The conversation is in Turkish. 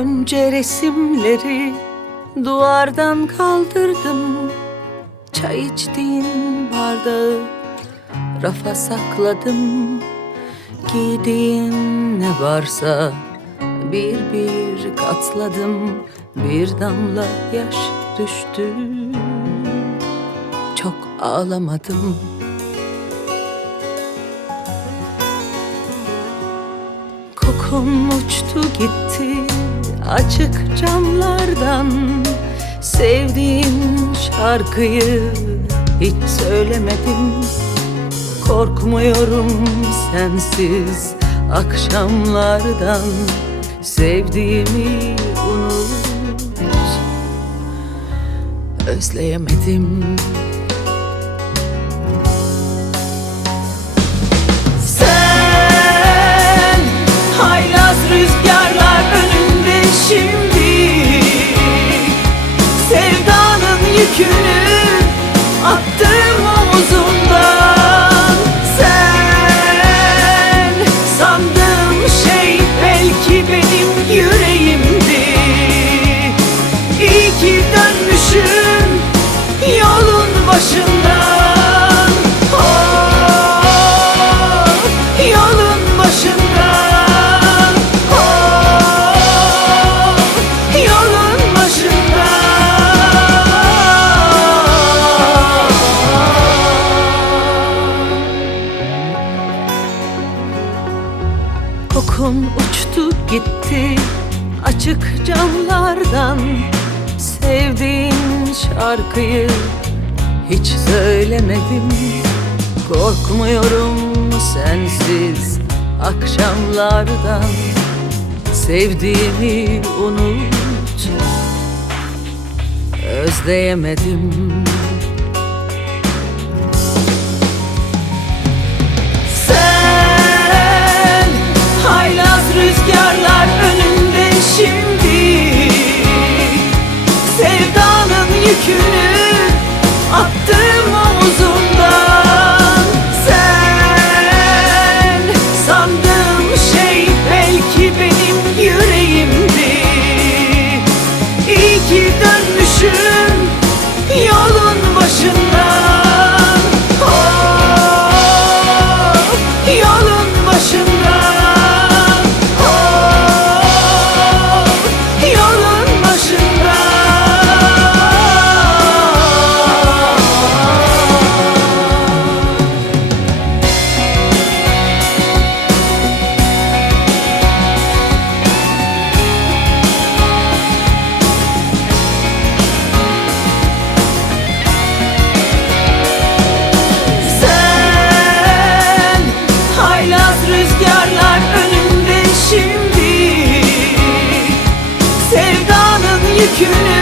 önce resimleri duvardan kaldırdım. Çay içtiğin bardağı rafa sakladım. Giydiğin ne varsa bir bir katladım. Bir damla yaş düştü. Çok ağlamadım. Kokun uçtu gitti açık camlardan Sevdiğin şarkıyı hiç söylemedim. Korkmuyorum sensiz akşamlardan Sevdiğimi unut. Özleyemedim Kokun uçtu gitti açık camlardan. Sevdiğin şarkıyı hiç söylemedim. Korkmuyorum sensiz akşamlardan. Sevdiğimi unut Özleyemedim yükünü attım omuzumdan. Sen sandığım şey belki benim yüreğimdi. İyi ki dönmüşüm yolun başından. Oh, yolun başından you